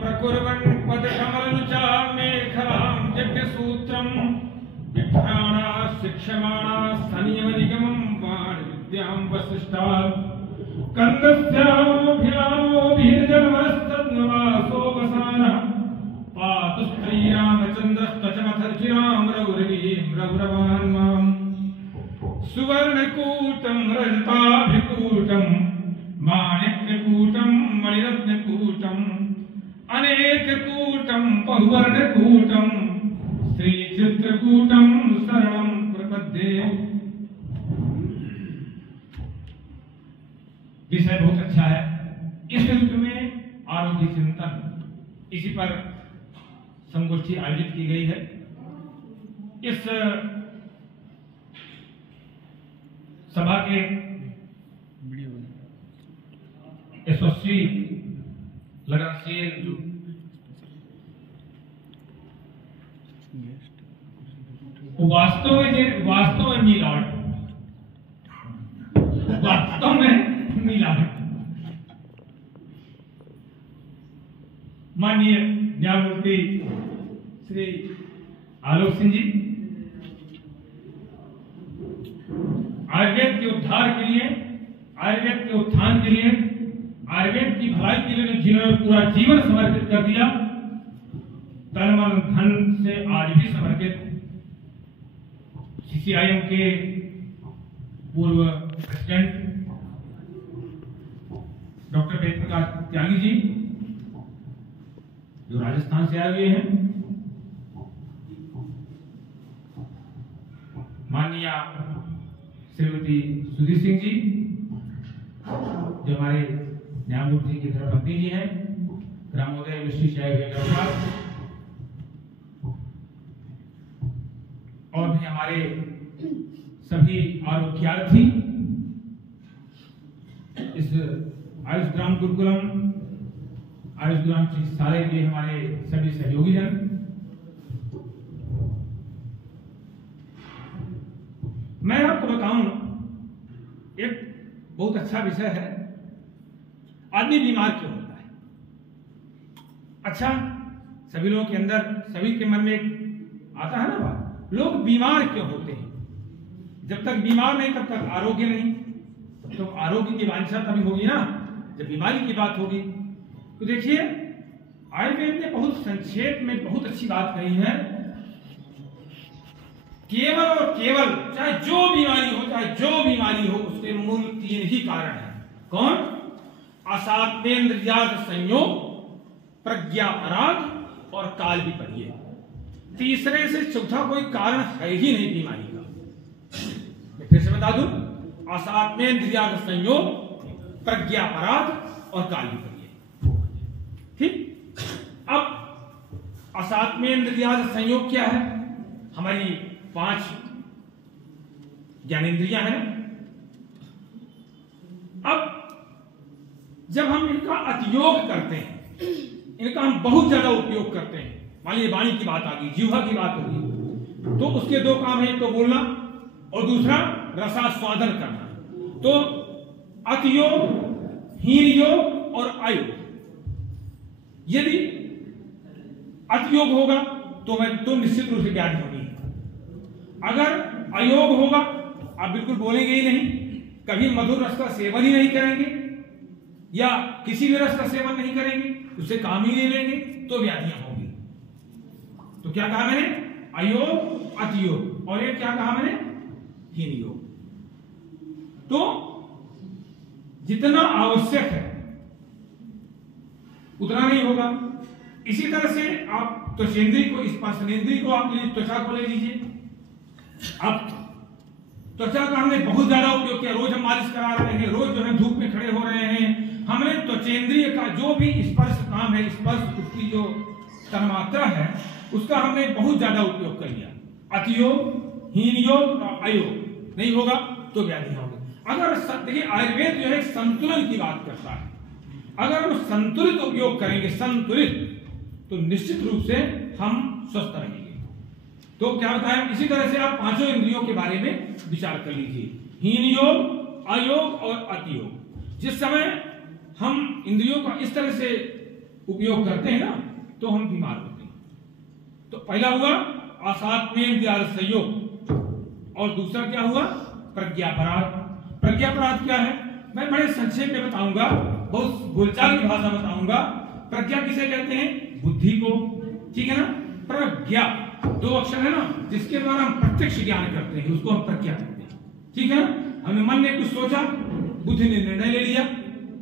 प्रकुर्वन् पदकमलनुचा मेखलां यज्ञसूत्रं विभ्राणा शिक्षमाणा संयमनिगमं वाणिविद्यां वसिष्ठात् कन्दस्यामोऽभिरामोऽभिर्जनमस्तद्नवासो वसानः पातु श्रीरामचन्द्रस्तचमथर्चिरां रघुरवीं रघुरवान् माम् सुवर्णकूटं रजताभिकूटं माणिक्यकूटं मणिरत्नकूटं अनेककूटं बहुवर्णकूटं श्रीचित्रकूटं शरणं प्रपद्ये। विषय बहुत अच्छा है। इस ऋतु में आरोग्य चिंतन, इसी पर संगोष्ठी आयोजित की गई है। इस सभा के यशस्वी लगनशील वास्तव में मिलावट, वास्तव में मिलावट। माननीय न्यायमूर्ति श्री आलोक सिंह जी आयुर्वेद के उद्धार के लिए, आयुर्वेद के उत्थान के लिए, आयुर्वेद की भलाई के लिए जिन्होंने पूरा जीवन समर्पित कर दिया, तन मन धन से आज भी समर्पित, सीसीआईएम के पूर्व प्रेसिडेंट डॉक्टर वेद प्रकाश त्यागी जी जो राजस्थान से आए हुए हैं, माननीय श्रीमती सुधीर सिंह जी जो हमारे न्यायमूर्ति की धर्मपत्नी जी हैं, ग्रामोदय यूनिवर्सिटी से आए हुए डॉक्टर, और भी हमारे सभी आरोग्यार्थी, इस आयुष ग्राम गुरुकुलम, आयुष ग्राम चिकित्सालय के हमारे सभी सहयोगी जन, मैं आपको बताऊं एक बहुत अच्छा विषय है, आदमी बीमार क्यों होता है। अच्छा, सभी लोगों के अंदर, सभी के मन में आता है ना बात, लोग बीमार क्यों होते हैं। जब तक बीमार नहीं तब तक आरोग्य नहीं, तो आरोग्य की वांछा तभी होगी ना जब बीमारी की बात होगी। तो देखिए, आयुर्वेद ने बहुत संक्षेप में बहुत अच्छी बात कही है, केवल और केवल चाहे जो बीमारी हो उसके मूल 3 ही कारण है। कौन? असात्मेन्द्रियार्थ संयोग, प्रज्ञा अपराध और काल विपर्य। तीसरे से चौथा कोई कारण है ही नहीं बीमारी का। मैं फिर से बता दूं, असात्मेन्द्रियार्थ संयोग, प्रज्ञा अपराध और काल विपर्य। ठीक, अब असात्मेन्द्रियार्थ संयोग क्या है? हमारी 5 ज्ञानेंद्रियां हैं। अब जब हम इनका अतियोग करते हैं, इनका हम बहुत ज्यादा उपयोग करते हैं, मान लीजिए वाणी की बात आ गई, जीवा की बात होगी, तो उसके 2 काम हैं, एक तो बोलना और दूसरा रसास्वादन करना। तो अतियोग, हीन योग और अयोग। यदि अतियोग होगा तो निश्चित रूप से व्याधि होगी। अगर अयोग होगा, आप बिल्कुल बोलेंगे ही नहीं, कभी मधुर रस का सेवन ही नहीं करेंगे या किसी भी रस का सेवन नहीं करेंगे, उससे काम ही नहीं लेंगे, तो व्याधियां होंगी। तो क्या कहा मैंने? अयोग, अतियोग, और एक क्या कहा मैंने? हीन योग। तो जितना आवश्यक है उतना नहीं होगा। इसी तरह से आप त्वचेंद्रिय को, स्पर्शनेंद्रिय को आप त्वचा को ले लीजिए। अब त्वचा का हमने बहुत ज्यादा उपयोग किया, रोज हम मालिश करा रहे हैं, रोज जो है धूप में खड़े हो रहे हैं, हमने त्वचेंद्रिय का जो भी स्पर्श काम है, स्पर्श उसकी जो तन्मात्रा है उसका हमने बहुत ज्यादा उपयोग कर लिया। अतियोग, हीन योग और अयोग नहीं होगा तो व्याधि होगी। अगर देखिए, आयुर्वेद जो है संतुलन की बात करता है, अगर हम संतुलित उपयोग करेंगे, संतुलित, तो निश्चित रूप से हम स्वस्थ रहेंगे। तो क्या बताया, इसी तरह से आप 5 इंद्रियों के बारे में विचार कर लीजिए, हीन योग, अयोग और अतियोग। जिस समय हम इंद्रियों का इस तरह से उपयोग करते हैं ना तो हम बीमार होते हैं। तो पहला हुआ असात्मेन्द्रियार्थ संयोग और दूसरा क्या हुआ प्रज्ञापराध। प्रज्ञापराध क्या है मैं बड़े संक्षेप में बताऊंगा, बहुत बोलचाल की भाषा बताऊंगा। प्रज्ञा किसे कहते हैं बुद्धि को, ठीक है ना। प्रज्ञा दो अक्षर है ना जिसके द्वारा हम प्रत्यक्ष ज्ञान करते हैं उसको हम प्रज्ञा कहते हैं, ठीक है ना। हमने मन ने कुछ सोचा, बुद्धि ने निर्णय ले लिया,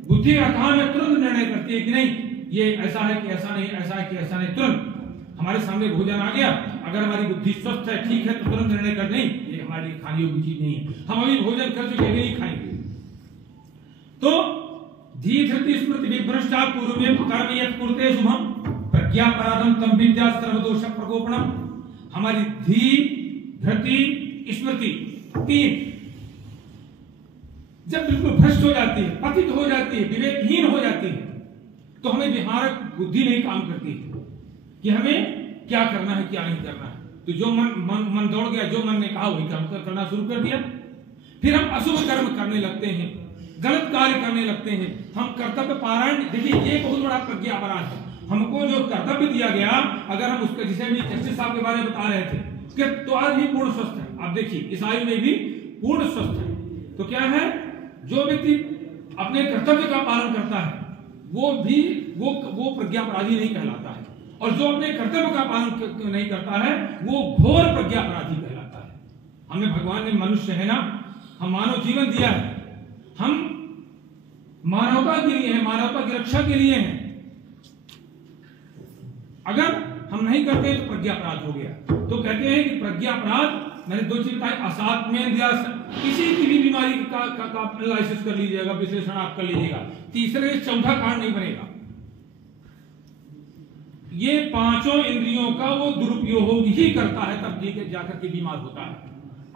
बुद्धि अर्थान में तुरंत निर्णय करती है कि नहीं ये ऐसा है कि ऐसा नहीं, ऐसा है कि ऐसा नहीं। तुरंत हमारे सामने भोजन आ गया, अगर हमारी बुद्धि स्वस्थ है ठीक है तो तुरंत निर्णय कर नहीं ये हमारे लिए खाने योग्य चीज नहीं है, हम अभी भोजन कर चुके नहीं खाएंगे। तो धी धृति स्मृति विभ्रष्टा पूर्व में कर्म यत् कुरुते शुभम प्रज्ञापराधम तम विद्या सर्वदोष प्रकोपणम। हमारी धी धृति स्मृति तीन जब बिल्कुल भ्रष्ट हो जाती है, पतित हो जाती है, विवेकहीन हो जाती है तो हमें विहारक बुद्धि नहीं काम करती कि हमें क्या करना है क्या नहीं करना है। तो जो मन दौड़ गया, जो मन ने कहा वही काम करना शुरू कर दिया। फिर हम अशुभ कर्म करने लगते हैं, गलत कार्य करने लगते हैं। हम कर्तव्य पारायण, देखिए ये बहुत बड़ा प्रज्ञा अपराध है। हमको जो कर्तव्य दिया गया, अगर हम उसके, जिसे भी जस्टिस साहब के बारे में बता रहे थे, तो आज भी पूर्ण स्वस्थ है। आप देखिए इस आयु में भी पूर्ण स्वस्थ है। तो क्या है, जो व्यक्ति अपने कर्तव्य का पालन करता है वो भी वो प्रज्ञापराधी नहीं कहलाता है, और जो अपने कर्तव्य का पालन नहीं करता है वो घोर प्रज्ञापराधी कहलाता है। हमें भगवान ने मनुष्य है ना, हम मानव जीवन दिया है, हम मानवता के लिए हैं, मानवता की रक्षा के लिए हैं। अगर हम नहीं करते तो प्रज्ञापराध हो गया। तो कहते हैं कि प्रज्ञापराध, मैंने दो चीज बताई, असात्मेन्द्रियार्थ, किसी की भी बीमारी का एनालिसिस कर लीजिएगा, विश्लेषण आप कर लीजिएगा, तीसरे चौथा कारण नहीं बनेगा। ये पांचों इंद्रियों का वो दुरुपयोग ही करता है तब जाकर के बीमार होता है।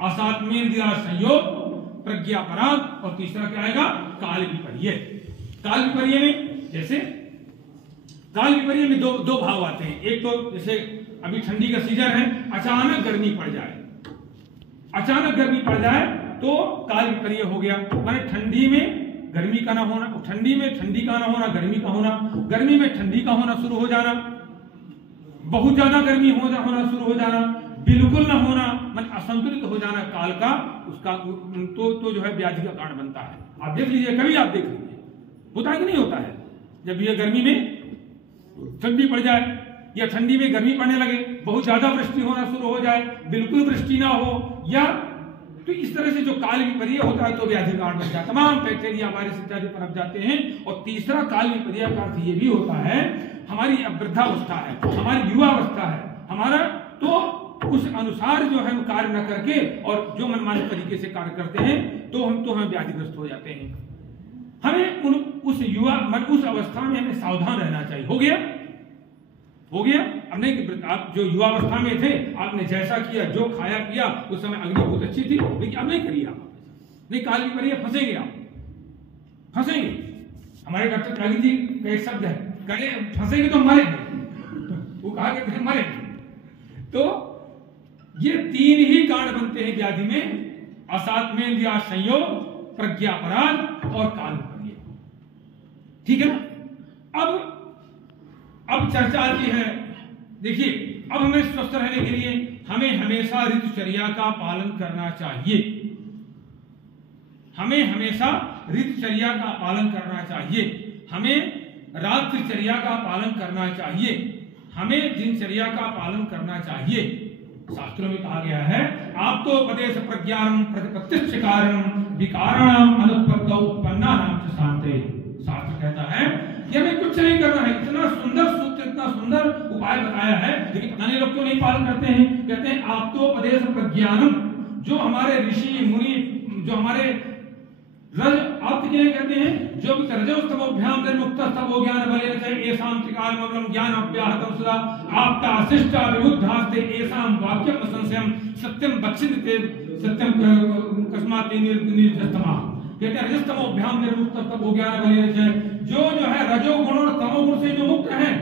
असात्मेन्द्रियार्थ संयोग, प्रज्ञापराध और तीसरा क्या आएगा काल विपर्य। काल विपर्य में जैसे काल विपर्य में दो भाव आते हैं। एक तो जैसे अभी ठंडी का सीजन है, अचानक गर्मी पड़ जाए, अचानक गर्मी पड़ जाए तो काल विपर्य हो गया। माने ठंडी में गर्मी का ना होना, ठंडी में ठंडी का ना होना, गर्मी का होना, गर्मी में ठंडी का होना शुरू हो जाना, बहुत ज्यादा गर्मी होना शुरू हो जाना, बिल्कुल ना होना, मन असंतुलित हो जाना काल का, उसका तो जो है व्याधि का कारण बनता है। आप देख लीजिए, कभी आप देख लीजिए, होता है कि नहीं होता है। जब ये गर्मी में ठंडी पड़ जाए या ठंडी में गर्मी पड़ने लगे, बहुत ज्यादा वृष्टि होना शुरू हो जाए, बिल्कुल वृष्टि ना हो, या तो इस तरह से जो काल विपर्य होता है तो व्याधि कारण बन जाता है, तमाम बैक्टीरिया वायरस इत्यादि पनप जाते हैं। और तीसरा काल विपर्य का अर्थ ये भी होता है, हमारी वृद्धावस्था है, हमारी युवावस्था है, हमारा तो उस अनुसार जो है कार्य न करके और जो मनमाने तरीके से कार्य करते हैं तो हम व्याधिग्रस्त हो जाते हैं। हमें उस अवस्था में हमें सावधान रहना चाहिए। हो गया अब नहीं, आप जो युवावस्था में थे आपने जैसा किया, जो खाया पिया, उस समय अग्नि बहुत अच्छी थी, लेकिन अब नहीं करिए आप, नहीं काल विपर्य फंसेंगे, आप फंसेंगे। हमारे डॉक्टर त्यागी जी का एक शब्द है, कहे फंसेंगे तो मरेंगे, वो कहा कि मरेंगे। तो ये तीन ही कारण बनते हैं व्याधि में, असात्मेन्द्रियार्थ संयोग, प्रज्ञापराध और काल विपर्य, ठीक है ना। अब चर्चा आती है, देखिए अब हमें स्वस्थ रहने के लिए हमें हमेशा ऋतुचर्या का पालन करना चाहिए, हमें हमेशा ऋतुचर्या का पालन करना चाहिए, हमें रात्रिचर्या का पालन करना चाहिए, हमें दिनचर्या का पालन करना चाहिए। शास्त्रों में कहा गया है, आप तो उपदेश प्रज्ञानम प्रतिपत्तिश्च कारणम विकाराणाम अनुत्पत्तौ उत्पन्नानाम च शान्ते। शास्त्र कहता है कि हमें कुछ नहीं करना है, इतना सुंदर सूत्र, इतना सुंदर उपाय बताया है, लेकिन पता नहीं लोग क्यों नहीं पालन करते हैं। कहते हैं आप तो उपदेश प्रज्ञानम, जो हमारे ऋषि मुनि, जो हमारे रज, आप किन्हें कहते हैं, जो रजोस्तमोभ्याम निर्मुक्तस्तमो ज्ञान बलेन च एषां त्रिकालममलं ज्ञान अभ्याहतं सदा आपका शिष्टा विबुद्धास्ते एषां वाक्यं संशयं सत्यं बक्षिते सत्यं कस्मात् निर्जस्तमा। कहते हैं रजस्तमोभ्याम निर्मुक्तस्तमो ज्ञान बलेन च, जो है रजोगुण और तमोगुण से जो मुक्त हैं,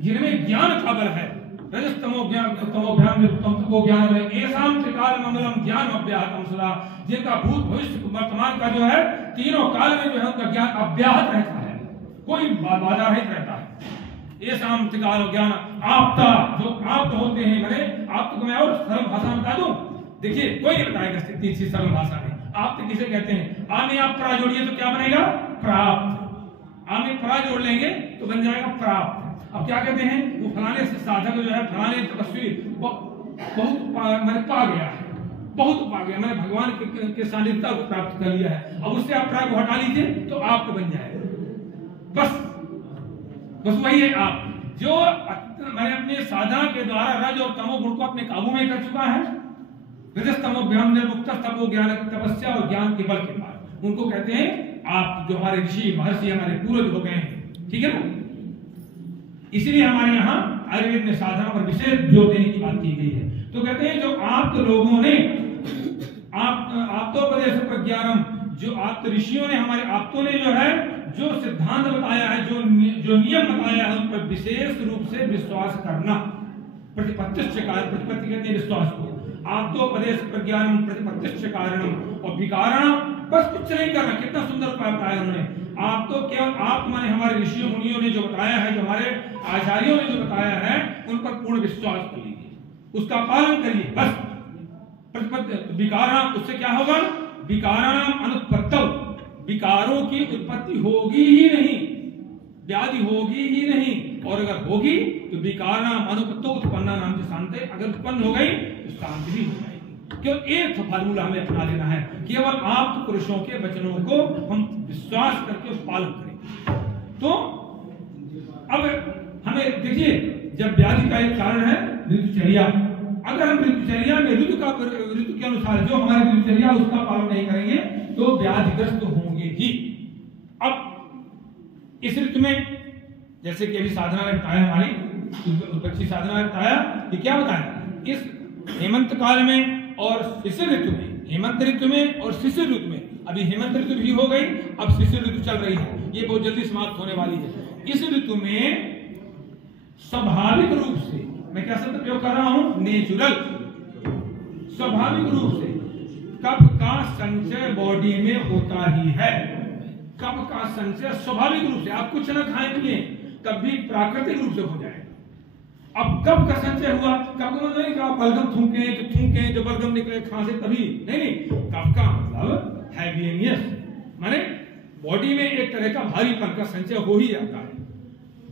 जिनमें ज्ञान का बल है, रजस्तमोभ्याम निर्मुक्तस्तमो ज्ञान बलेन एषां त्रिकालममलं ज्ञान अभ्याहतं सदा, जिनका भूत भविष्य वर्तमान का जो है तीनों काल में जो है उनका ज्ञान अव्याहत रहता है, कोई बाधा रहित रहता है। ये शाम काल ज्ञान आपता, जो आप होते हैं, मैंने आप तो मैं और सरल भाषा में बता दूं। देखिए कोई नहीं बताएगा तीसरी सरल भाषा में आप तो किसे कहते हैं। आ में आप प्रा जोड़िए तो क्या बनेगा? प्राप्त। आ में प्रा जोड़ लेंगे तो बन जाएगा प्राप्त। अब क्या कहते हैं, वो फलाने से साधक जो है, फलाने तपस्वी बहुत मैंने पा गया है, बहुत पा गया, मैंने भगवान के सानिध्य को प्राप्त कर लिया है। अब उससे आप प्रा को हटा लीजिए तो आप बन जाएगा। बस वही है आप, जो मैंने अपने साधना के द्वारा रज और तमो गुण को अपने काबू में कर चुका है। रजस्तमो ज्ञान निर्मुक्त तपो ज्ञान तपस्या और ज्ञान के बल के बाद उनको कहते हैं आप, जो हमारे ऋषि महर्षि हमारे पूर्वज हो गए हैं। ठीक है ना? इसीलिए हमारे यहाँ आयुर्वेद में साधना पर विशेष जोर देने की बात की गई है। तो कहते हैं जो आप लोगों ने आप्तोपदेश प्रज्ञानम, जो आप ऋषियों ने, हमारे आप्तों ने जो है जो सिद्धांत बताया है, जो नियम बताया है, उन पर विशेष रूप से विश्वास करना। प्रतिपत्तिश्च कारण, प्रतिपत्ति कहते हैं विश्वास को। आप्तोपदेश प्रज्ञानम प्रतिपत्तिश्च कारणम, और विकारणम, बस कुछ नहीं करना। कितना सुंदर उपाय बताया उन्होंने। आप तो केवल आप माने हमारे ऋषियों मुनियों ने जो बताया है, जो हमारे आचार्यों ने जो बताया है, उन पर पूर्ण विश्वास कर लीजिए, उसका पालन करिए बस। विकारण, उससे क्या होगा? विकाराणाम अनुत्पत्तौ, विकारों की उत्पत्ति होगी ही नहीं, व्याधि होगी ही नहीं, और अगर होगी तो विकाराणाम अनुत्पत्तौ उत्पन्ना नाम से शांति, अगर उत्पन्न हो गई तो शांति भी हो जाएगी। केवल एक फार्मूला हमें अपना लेना है, केवल आप पुरुषों के वचनों को हम विश्वास करके उस पालन करें। तो अब हमें देखिए, जब व्याधि का एक कारण है ऋतुचर्या, अगर हम ऋतुचर्या में ऋतु के अनुसार जो हमारी ऋतुचर्या उसका पालन नहीं करेंगे तो व्याधिग्रस्त होंगे ही। अब इस ऋतु में जैसे कि अभी साधना ने बताया, हमारी बच्ची साधना ने बताया कि क्या बताया, इस हेमंत काल में और शिशिर ऋतु में, हेमंत ऋतु में और शिशिर ऋतु में, अभी हेमंत ऋतु भी हो गई, अब शिशिर ऋतु चल रही है, ये बहुत जल्दी समाप्त होने वाली है। इस ऋतु में स्वाभाविक रूप से, मैं क्या शब्द प्रयोग कर रहा हूं, नेचुरल, स्वाभाविक रूप से कफ का संचय बॉडी में होता ही है। कफ का संचय स्वाभाविक रूप से, आप कुछ न खाएं पिए तब भी प्राकृतिक रूप से हो जाएगा। अब कफ का संचय हुआ, कफ का मतलब क्या बलगम थूके जो बलगम निकले खांसे तभी नहीं, कफ का मतलब हैवीनेस, माने बॉडी में एक तरह का भारीपन का संचय हो ही जाता है,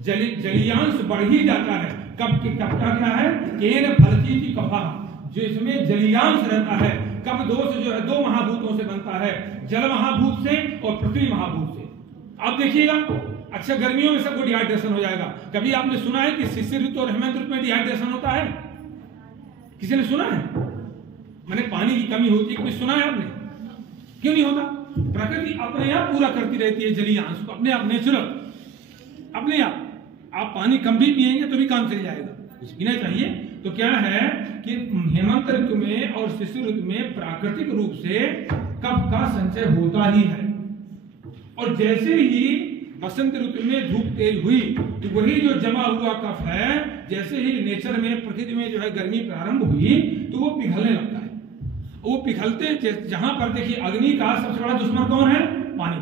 जलीयांश बढ़ ही जाता है। कफ का क्या है, केन फलती की कफा, जो इसमें जलीयांश रहता है। कफ दोष जो है दो महाभूतों से बनता है, जल महाभूत से और पृथ्वी महाभूत से। अब देखिएगा, अच्छा गर्मियों में सबको डिहाइड्रेशन हो जाएगा। कभी आपने सुना है कि शिशिर ऋतु और हेमंत ऋतु में डिहाइड्रेशन होता है? किसी ने सुना है? मैंने पानी की कमी होती है, कभी सुना है आपने? क्यों नहीं होता? प्रकृति अपने आप पूरा करती रहती है जलीयांश को, अपने आप, नेचुरल, अपने आप। आप पानी कम भी पिएंगे तो भी काम चल जाएगा, पीना चाहिए। तो क्या है कि हेमंत ऋतु में और शिशिर ऋतु में प्राकृतिक रूप से कफ का संचय होता ही है। और जैसे ही बसंत ऋतु में धूप तेज हुई तो वही जो जमा हुआ कफ है, जैसे ही नेचर में, प्रकृति में जो है गर्मी प्रारंभ हुई तो वो पिघलने लगता है। वो पिघलते, जहां पर देखिए अग्नि का सबसे बड़ा दुश्मन कौन है? पानी।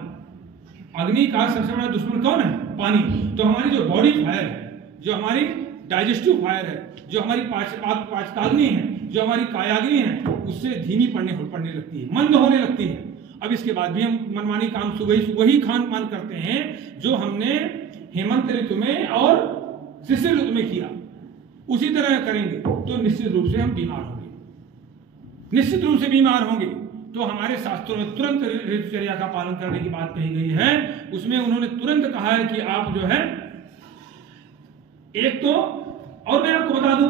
अग्नि का सबसे बड़ा दुश्मन कौन है? पानी। तो हमारी जो बॉडी फायर है, जो हमारी डाइजेस्टिव फायर है, जो हमारी पाचकाग्नि है, जो हमारी कायाग्नि है, उससे धीमी पड़ने लगती है, मंद होने लगती है। अब इसके बाद भी हम मनमानी काम सुबह ही खान पान करते हैं जो हमने हेमंत ऋतु में और शिशिर ऋतु में किया, उसी तरह करेंगे तो निश्चित रूप से हम बीमार होंगे, निश्चित रूप से बीमार होंगे। तो हमारे शास्त्रों में तुरंत ऋतुचर्या का पालन करने की बात कही गई है। उसमें उन्होंने तुरंत कहा है कि आप जो है, एक तो और मैं आपको बता दूं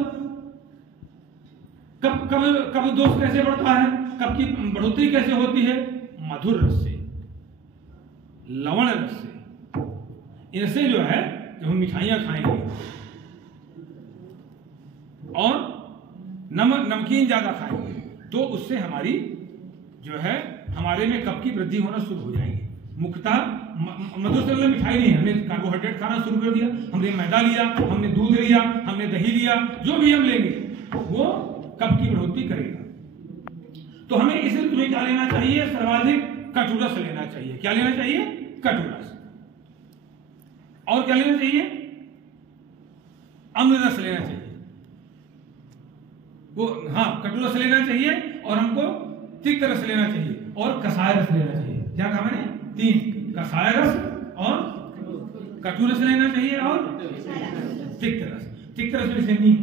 कब दोष कैसे बढ़ता है, कब की बढ़ोतरी कैसे होती है? मधुर रस से, लवण रस से। इनसे जो है जब हम मिठाइयां खाएंगे और नमकीन ज्यादा खाएंगे तो उससे हमारी जो है, हमारे में कफ की वृद्धि होना शुरू हो जाएगी। मुख्यतः मधुर से मिठाई नहीं, हमने कार्बोहाइड्रेट खाना शुरू कर दिया, हमने मैदा लिया, हमने दूध लिया, हमने दही लिया, जो भी हम लेंगे वो कफ की बढ़ोतरी करेगा। तो हमें इस ऋतु में क्या लेना चाहिए? सर्वाधिक कटुरस लेना चाहिए। क्या लेना चाहिए? कटुरस। और क्या लेना चाहिए? अम्ल रस लेना चाहिए, वो हाँ कटु रस लेना चाहिए, और हमको तिक्त रस लेना चाहिए, और कसाय रस लेना चाहिए। क्या कहा मैंने? 3, कसाय रस और कटु रस लेना चाहिए और तिक्त रस। तिक्त रस में से नीम,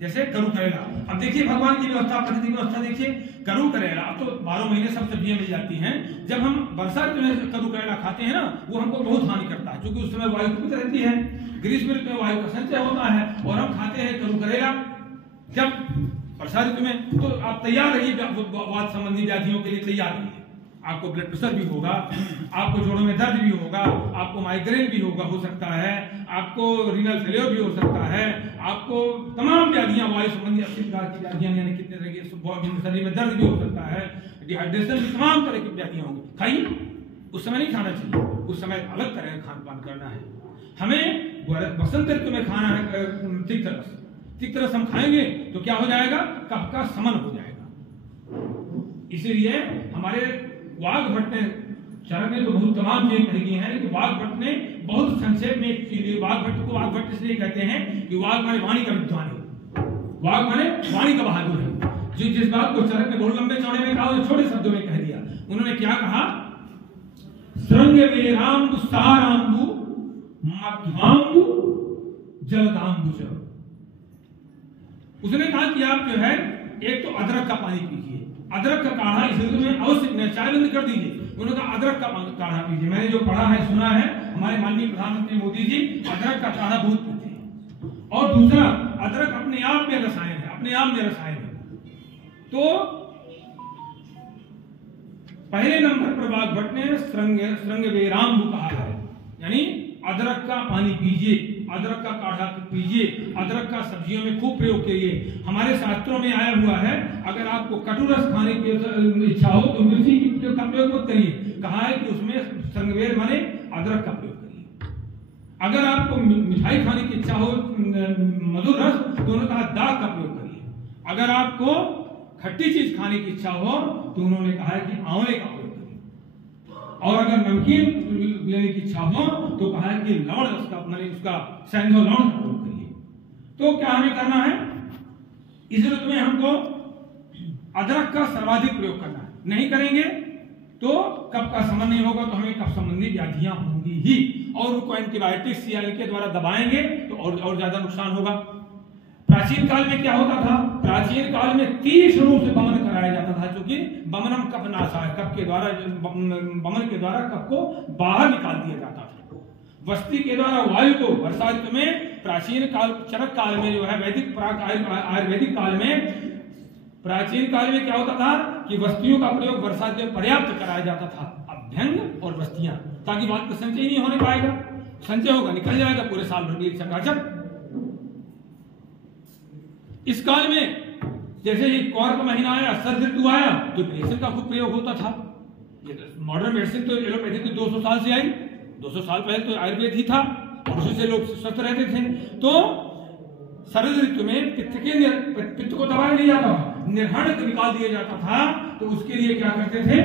जैसे करू करेला। अब देखिए भगवान की व्यवस्था, प्रकृति की व्यवस्था देखिए। करू करेला अब तो 12 महीने सब सब्जियां मिल जाती हैं। जब हम वर्षा ऋतु में करू करेला खाते हैं ना, वो हमको बहुत हानि करता है, क्योंकि उस समय वायु कुपित रहती है, ग्रीष्म ऋतु में वायु का संचय होता है, और हम खाते हैं करू करेला जब वर्षा ऋतु में। तो आप तैयार रहिए, वात संबंधी व्याधियों के लिए तैयार रहिए। आपको ब्लड प्रेशर भी होगा, आपको जोड़ों में दर्द भी होगा, आपको माइग्रेन भी होगा, हो सकता है आपको रीनल फेलियर भी हो सकता है, आपको तमाम व्याधियां, वायु संबंधी 80 प्रकार की व्याधियां, यानी कितने तरह के शरीर में दर्द भी हो सकता है, डिहाइड्रेशन भी, तमाम तरह की व्याधियां होंगी। खाइए, उस समय नहीं खाना चाहिए, उस समय अलग तरह का खान पान करना है। हमें बसंत ऋतु में खाना है तिक्त रस। तिक्त रस हम खाएंगे तो क्या हो जाएगा? कफ का शमन हो जाएगा। इसीलिए हमारे वाघ भट्ट ने, चरक ने तो बहुत तमाम चीजें कही गई हैं, लेकिन वाघ भट्ट ने बहुत संक्षेप में एक चीज, वाघ भट्ट को वाघ भट्ट इसलिए कहते हैं कि वाघ माने वाणी का विद्वान है, वाघ माने वाणी का बहादुर है। जिस बात को चरक ने बहुत लंबे चौड़े में कहा, वो छोटे शब्दों में कह दिया। उन्होंने क्या कहा? श्रृंग वेराम्बु साराम्बु मध्वाम्बु जलदाम्बुज। उसने कहा कि आप जो है एक तो अदरक का पानी पीजिए, अदरक का काढ़ा इस ऋतु में अवश्य चाय बंद कर दीजिए। उन्होंने कहा अदरक का काढ़ा पीजिए। मैंने जो पढ़ा है, सुना है, हमारे माननीय प्रधानमंत्री मोदी जी अदरक का काढ़ा बहुत पीते हैं। और दूसरा, अदरक अपने आप में रसायन है, अपने आप में रसायन है। तो पहले नंबर पर वाघ भट्ट ने श्रृंग वेराम्बु कहा है, यानी अदरक का पानी पीजिए, अदरक का काढ़ा पीजिए, अदरक का सब्जियों में खूब प्रयोग करिए। हमारे शास्त्रों में आया हुआ है, अगर आपको कटु रस खाने की इच्छा हो तो मिर्ची का प्रयोग मत करिए। कहा है कि उसमें श्रृंगवेर माने अदरक का प्रयोग करिए। अगर आपको मिठाई खाने की इच्छा हो, मधुर रस, तो उन्होंने कहा दाग का प्रयोग करिए। अगर आपको खट्टी चीज खाने की इच्छा हो तो उन्होंने कहा है कि आंवले का प्रयोग करिए। और अगर नमकीन लेने की इच्छा हो तो कहा है कि लवण रस का, माने उसका सैंधव लवण का प्रयोग करिए। तो क्या हमें करना है? इस ऋतु में हमको अदरक का सर्वाधिक प्रयोग करना है। नहीं करेंगे तो कफ का शमन नहीं होगा, तो हमें कफ संबंधी व्याधियां होंगी ही, और उनको एंटीबायोटिक्स के द्वारा दबाएंगे तो और ज्यादा नुकसान होगा। प्राचीन काल में क्या होता था? प्राचीन काल में तीक्ष्ण रूप से बमन कराया जाता था, क्योंकि बमनम कफ नाशा है, कफ के द्वारा, बमन के द्वारा कफ को बाहर निकाल दिया जाता था। वस्ती के द्वारा वायु को, वर्षा ऋतु में, प्राचीन काल, चरक काल में जो है, वैदिक आयुर्वेदिक काल में, प्राचीन काल में क्या होता था कि वस्तियों का प्रयोग वर्षा ऋतु में पर्याप्त कराया जाता था। अभ्यंग और वस्तियां, ताकि बात का संचय नहीं होने पाएगा, संचय होगा निकल जाएगा पूरे साल भर की चकाचक। इस काल में जैसे ही कौर का महीना आया, सर्द ऋतु आया, तो मेडिसिन का खूब प्रयोग होता था। मॉडर्न मेडिसिन तो एलोपैथी तो 200 साल से आई, 200 साल पहले तो आयुर्वेद ही था, और उसी से लोग स्वस्थ रहते थे। तो शरद ऋतु में पित्त को दबाया नहीं जाता था, निर्हण निकाल दिया जाता था। तो उसके लिए क्या करते थे?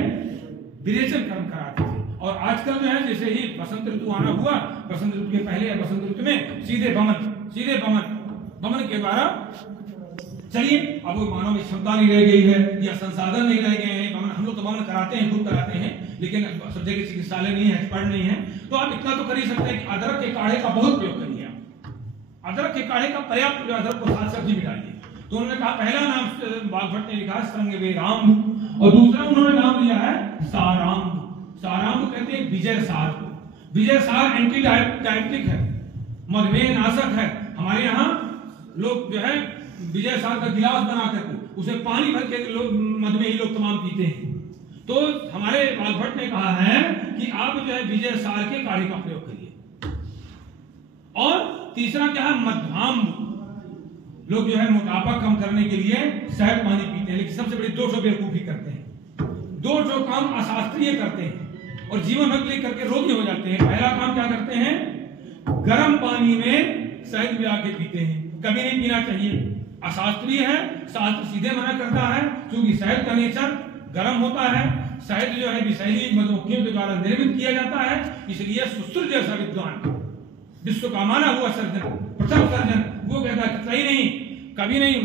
विरेचन कर्म कराते थे। और आजकल जो है, जैसे ही बसंत ऋतु आना हुआ, बसंत ऋतु के पहले या बसंत ऋतु में सीधे बमन के द्वारा चलिए। अब वो मानव में क्षमता नहीं रह गई है या संसाधन नहीं रह गए हैं, हम लोग तो बमन कराते हैं, खुद कराते हैं, लेकिन सब जगह चिकित्सालय नहीं है, एक्सपर्ट नहीं है। तो आप इतना तो कर ही सकते हैं कि अदरक के काढ़े का बहुत प्रयोग करिए। अदरक के काढ़े का पर्याप्त प्रयोग, अदरक को साथ सब्जी में डालिए। तो उन्होंने कहा, पहला नाम वाघ भट्ट ने लिखा श्रृंग वेराम्बु, और दूसरा उन्होंने नाम लिया है साराम्बु। साराम्बु कहते हैं विजय सार को। विजय सार एंटी डायबिटिक है, मधुमेह नाशक है। हमारे यहाँ लोग जो है विजय सार का गिलास बना करके उसे पानी भर के लोग, मधुमेही लोग तमाम पीते हैं। तो हमारे वाघ भट्ट ने कहा है कि आप जो है विजय सार के काढ़े का प्रयोग करिए। और तीसरा क्या है? मध्वाम्बु। लोग जो है मोटापा कम करने के लिए शहद पानी पीते हैं, लेकिन सबसे बड़ी 200 बेवकूफी करते हैं। 200 काम अशास्त्रीय करते हैं और जीवन भर के करके रोगी हो जाते हैं। पहला काम क्या करते हैं? गर्म पानी में शहद मिला के पीते हैं। कभी नहीं पीना चाहिए, अशास्त्रीय है। शास्त्र सीधे मना करता है, क्योंकि शहद का नेचर गर्म होता है। शहद जो है विषैली मधुमक्खियों के द्वारा निर्मित किया जाता है। इसलिए सुश्रुत जैसा विद्वान, विश्व का माना हुआ सर्जन, प्रथम सर्जन, वो उसको कहता है सही नहीं, कभी नहीं,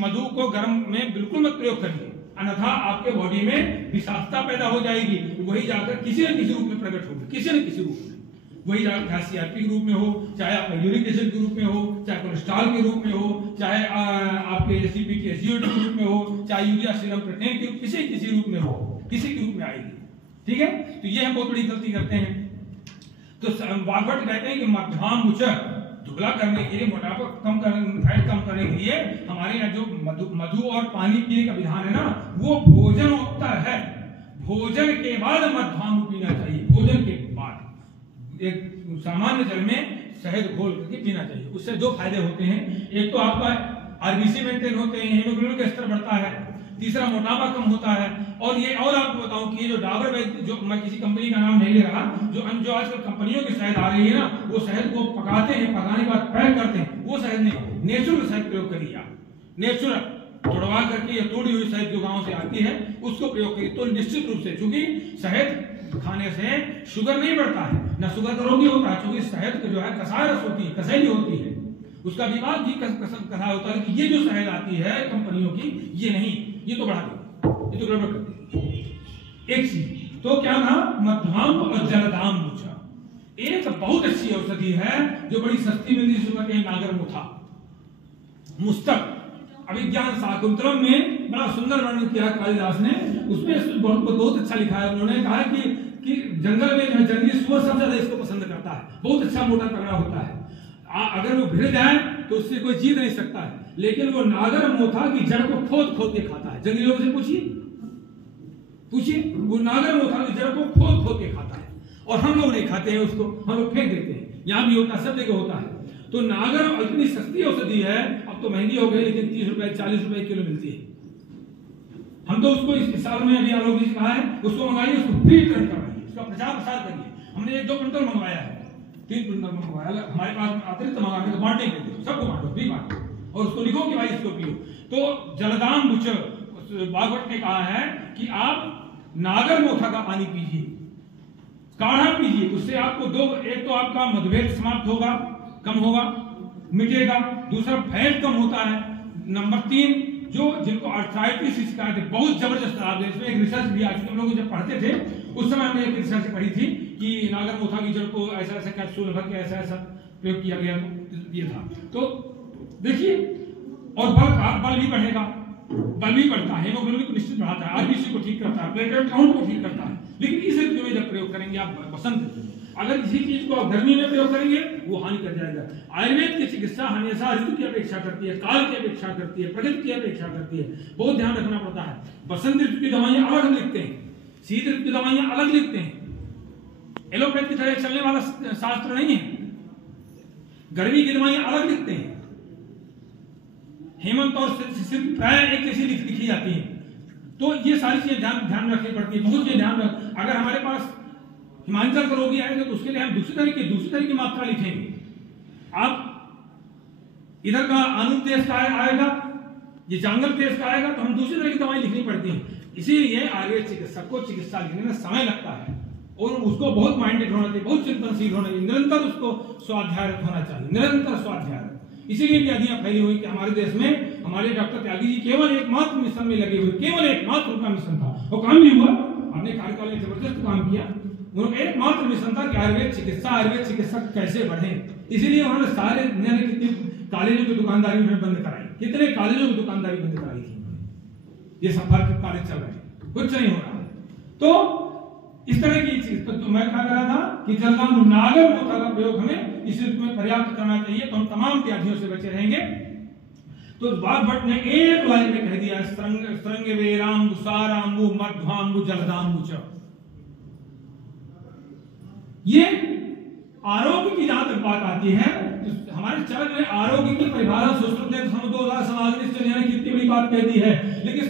मधु को गर्म में बिल्कुल मत प्रयोग करिए, अन्यथा आपके बॉडी में विषाक्तता पैदा हो जाएगी, वही जाकर किसी न किसी रूप में प्रकट होगी, किसी न किसी रूप में, वही जाकर सीआरपी के रूप में हो, चाहे आपका यूरिक एसिड के रूप में हो, चाहे कोलेस्ट्रॉल के रूप में हो, चाहे आपके एसिडिक एसिड के रूप में हो, चाहे यूरिया सीरम प्रोटीन के किसी रूप में हो, किसी के रूप में आएगी। ठीक है, तो ये हम बहुत बड़ी गलती करते हैं। तो वार्बर्ट कहते हैं कि मध्याह्न दुबला करने के लिए, मोटापा कम करने, फैट कम करने के लिए हमारे यहाँ जो मधु और पानी पीने का विधान है ना, वो भोजन होता है, भोजन के बाद मध्याह्न पीना चाहिए, भोजन के बाद एक सामान्य जल में शहद घोल करके पीना चाहिए। उससे दो फायदे होते हैं, एक तो आपका आरबीसी मेंटेन होते हैं, हीमोग्लोबिन का स्तर बढ़ता है, तीसरा मोटापा कम होता है। और ये और आपको बताऊं कि ये जो डाबर वैद्य, जो मैं किसी कंपनी का नाम नहीं ले रहा, जो आजकल कंपनियों की शहद आ रही है ना, वो शहद को पकाते हैं, पकाने के बाद पैक करते हैं, वो शहद नहीं, नेचुरल शहद प्रयोग करिए आप, नेचुरल तोड़वा करके या तोड़ी हुई शहद जो गांव से आती है उसको प्रयोग करिए। तो निश्चित रूप से, चूंकि शहद खाने से शुगर नहीं बढ़ता है, ना शुगर का रोगी होता है, क्योंकि शहद जो है कसाय रस होती है, कसैली होती है, उसका विवाद भी कहा होता है कि ये जो शहद आती है कंपनियों की, ये नहीं, ये तो बढ़ा देती, ये तो गड़बड़ कर देती। एक चीज तो क्या था, मध्याह्न और जलदाम मुचा, एक बहुत अच्छी औषधि है जो बड़ी सस्ती मिलती है, नागर मुथा मुस्तक अभिज्ञान शाकुंतलम में बड़ा सुंदर वर्णन किया कालिदास ने, उसमें बहुत अच्छा लिखा है। उन्होंने कहा कि जंगल में जो है जंगली सुअर सबसे ज्यादा इसको पसंद करता है, बहुत अच्छा मोटा तगड़ा होता है, अगर वो भिड़ जाए तो उससे कोई जीत नहीं सकता है, लेकिन वो नागर मोथा की जड़ को खोद खोद के खाता है। जंगली लोगों से पूछिए, वो नागर मोथा की जड़ को खोद खोद के खाता है, और हम लोग नहीं खाते हैं उसको, हम लोग फेंक देते हैं। यहाँ भी होता है, सब जगह होता है। तो नागर इतनी सस्ती औषधि है, अब तो महंगी हो गई, लेकिन 30 रुपए 40 रुपए किलो मिलती है। हम तो उसको इस साल में अभी आलोक जी कहा है, उसको मंगाइए, उसको फ्री वितरण करवाइए, उसका प्रचार प्रसार करिए। हमने 1-2 क्विंटल मंगवाया है, 3 क्विंटल मंगवाया, हमारे पास अतिरिक्त मंगा के बांटेंगे, सबको बांटो, फ्री बांटो, और उसको लिखो कि भाई इसको पियो। तो जलदान बुच भागवत ने कहा है कि आप नागर मोथा का पानी पीजिए, काढ़ा पीजिए, उससे आपको एक तो आपका मधुमेह समाप्त होगा, कम होगा, मिटेगा, दूसरा फैट कम होता है, नंबर 3 जो जिनको आर्थराइटिस की शिकायत है, बहुत जबरदस्त लाभ है। इसमें एक रिसर्च भी आज हम लोग जब पढ़ते थे उस समय हमने एक रिसर्च पढ़ी थी कि नागर मोथा की जड़ को ऐसा ऐसा कैप्सूल भर के ऐसा ऐसा प्रयोग किया गया, ये था। तो देखिए, और बल भी बढ़ेगा, बल भी बढ़ता है, हीमोग्लोबिन को निश्चित बढ़ाता है, आरबीसी को ठीक करता है, प्लेटलेट काउंट को ठीक करता है। लेकिन इस ऋतु में जब प्रयोग करेंगे आप बसंत, अगर इसी चीज को आप गर्मी में प्रयोग करेंगे वो हानि कर जाएगा। आयुर्वेद की चिकित्सा हमेशा ऋतु की अपेक्षा करती है, काल की अपेक्षा करती है, प्रकृति की अपेक्षा करती है, बहुत ध्यान रखना पड़ता है। बसंत ऋतु की दवाइयां अलग लिखते हैं, शीत ऋतु की दवाइयां अलग लिखते हैं, एलोपैथ की तरह चलने वाला शास्त्र नहीं है। गर्मी की दवाइयां अलग लिखते हैं, हेमंत और सिर्फ प्राय एक जैसी लिखी जाती है। तो ये सारी चीजें ध्यान रखनी पड़ती है, बहुत चीजें ध्यान रख। अगर हमारे पास हिमांचल का रोगी आएगा तो उसके लिए हम दूसरी तरह की मात्रा लिखेंगे। आप इधर का आनंद देश का आएगा, ये जंगल देश का आएगा, तो हम दूसरी तरह की दवाई लिखनी पड़ती है। इसीलिए आयुर्वेद चिकित्सक को चिकित्सा लिखने में समय लगता है, और उसको बहुत माइंडेड होना चाहिए, बहुत चिंतनशील होना चाहिए, निरंतर उसको स्वाध्यायरत होना चाहिए, निरंतर स्वाध्यायरत। इसीलिए व्याधियां फैली हुई कि हमारे देश में हमारे डॉक्टर त्यागी जी केवल एकमात्र मिशन में लगे हुए, केवल एकमात्र उनका मिशन था, वो काम भी हुआ, अपने कार्यकाल में जबरदस्त काम किया। उन्होंने एकमात्र मिशन था कि आयुर्वेद चिकित्सक कैसे बढ़े। इसीलिए उन्होंने सारे कितने कॉलेजों की दुकानदारी में बंद कराई, कितने कॉलेजों की दुकानदारी बंद कराई थी। ये सफर के कॉलेज चल रहे हैं, कुछ नहीं हो रहा है। तो इस तरह की चीज तो मैं कहा रहा था कि जलदान नागर मोथा का प्रयोग हमें इस ऋतु में पर्याप्त करना चाहिए, तो हम तमाम व्याधियों से बचे रहेंगे। तो वाग्भट ने एक लाइन में कह दिया, स्त्रंग वेराम साराम्बु मध्वाम्बु जलदाम्बु च। ये आरोग्य की जहां तक बात आती है, तो हमारे चरक ने आरोग्य की परिभाषा सुश्रुत ने कितनी बड़ी बात कह दी है, लेकिन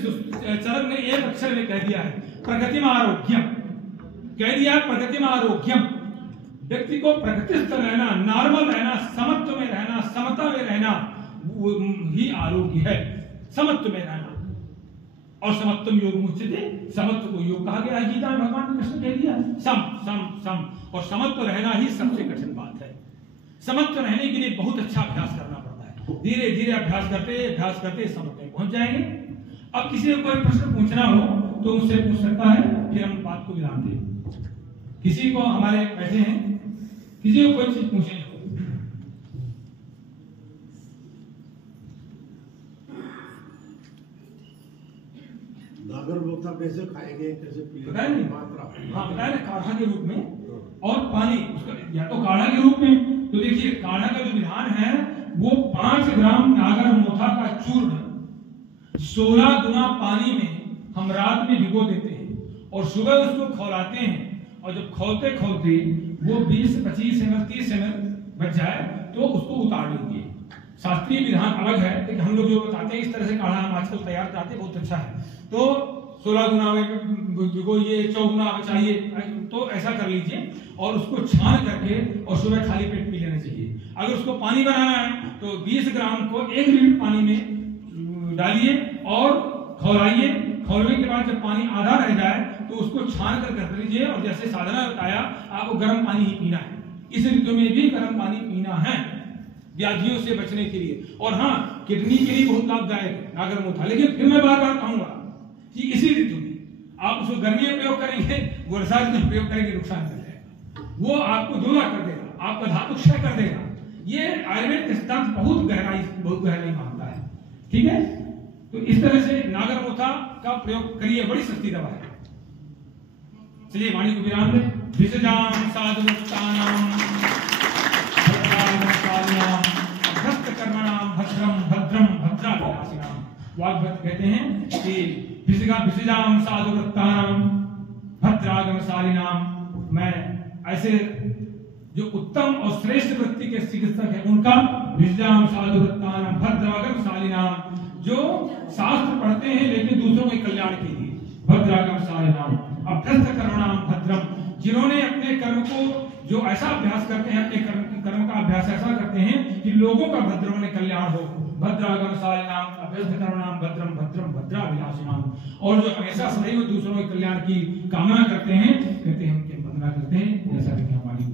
चरक ने एक अक्षर में कह दिया है प्रकृतिम आरोग्यम, कह दिया प्रकृतिम आरोग्यम। व्यक्ति को प्रकृतिस्थ रहना, नॉर्मल रहना, समत्व में रहना, समता में रहना ही आरोग्य है, समत्व में रहना। और समत्वम योग मुच्यते, समत्व को योग कहा गया है गीता में, भगवान ने कृष्ण कह दिया सम सम सम, और समत्व रहना ही सबसे कठिन बात है। समत्व रहने के लिए बहुत अच्छा अभ्यास करना पड़ता धीरे धीरे अभ्यास करते समय पे पहुंच जाएंगे। अब किसी को कोई प्रश्न पूछना हो तो उससे पूछ सकता है, फिर हम बात को विराम दें। किसी को हमारे बैठे हैं, किसी को कोई चीज पूछे हो, नागर मोथा कैसे खाएंगे, कैसे पिएंगे? बताया नहीं? हाँ बताया ना, काढ़ा के रूप में और पानी उसका, या तो काढ़ा के रूप में। तो देखिए काढ़ा का जो विधान है वो 5 ग्राम नागर मोथा का चूर्ण 16 गुना पानी में हम रात में भिगो देते हैं और सुबह उसको खौलाते हैं, और जब खौलते खौलते वो 20-25 ml 30 ml बच जाए तो उसको उतार लीजिए। शास्त्रीय विधान अलग है, लेकिन हम लोग जो बताते हैं इस तरह से काढ़ा हम आजकल तैयार करते हैं, बहुत अच्छा है। तो 16 गुना में भिगोइए, 4 गुना बचाइए, तो ऐसा कर लीजिए और उसको छान करके और सुबह खाली पेट पी लेना चाहिए। अगर उसको पानी बनाना है तो 20 ग्राम को 1 लीटर पानी में डालिए और खौलाइए। खौलने के बाद जब पानी आधा रह जाए तो उसको छान कर लीजिए, और जैसे साधना बताया आपको गर्म पानी ही पीना है। इस ऋतु में भी गर्म पानी पीना है व्याधियों से बचने के लिए। और हाँ, किडनी के लिए बहुत लाभदायक है नागर मोथा। लेकिन फिर मैं बार बार कहूंगा कि इसी ऋतु में आप उसको गर्मी में प्रयोग करेंगे, वर्षा में प्रयोग करेंगे, नुकसान कर जाएगा। वो आपको दोहरा कर देगा, आपका धातु क्षय कर देगा। ये आयुर्वेद के सिद्धांत बहुत गहराई मानता है। ठीक है, तो इस तरह से नागर मोथा का प्रयोग करिए, बड़ी सस्ती दवा है। चलिए वाणी को विराम दें। विसजाम साधुमुक्तानाम कर्मणाम भद्रम भद्रम भद्राभिलाषिणाम। वाग्भट कहते हैं कि विसजाम साधुवृत्तानाम भद्रागमशालिनाम, मैं ऐसे जो उत्तम और श्रेष्ठ वृत्ति के चिकित्सक हैं उनका, विसजाम साधुवृत्तानाम भद्रागमशालिनाम, जो शास्त्र पढ़ते हैं लेकिन दूसरों के कल्याण के लिए, भद्रागमशालिनाम अभ्यस्त कर्मणाम भद्रम, जिन्होंने अपने कर्म को जो ऐसा अभ्यास करते हैं, अपने कर्म का अभ्यास ऐसा करते हैं कि लोगों का भद्रों में कल्याण हो, भद्रागमशालिनाम अभ्यस्त कर्मणाम भद्रम भद्रम भद्राभिलाषिणाम, और जो हमेशा सदैव दूसरों के कल्याण की कामना करते हैं, कहते हैं उनके वंदना करते हैं, जैसा कि हमारी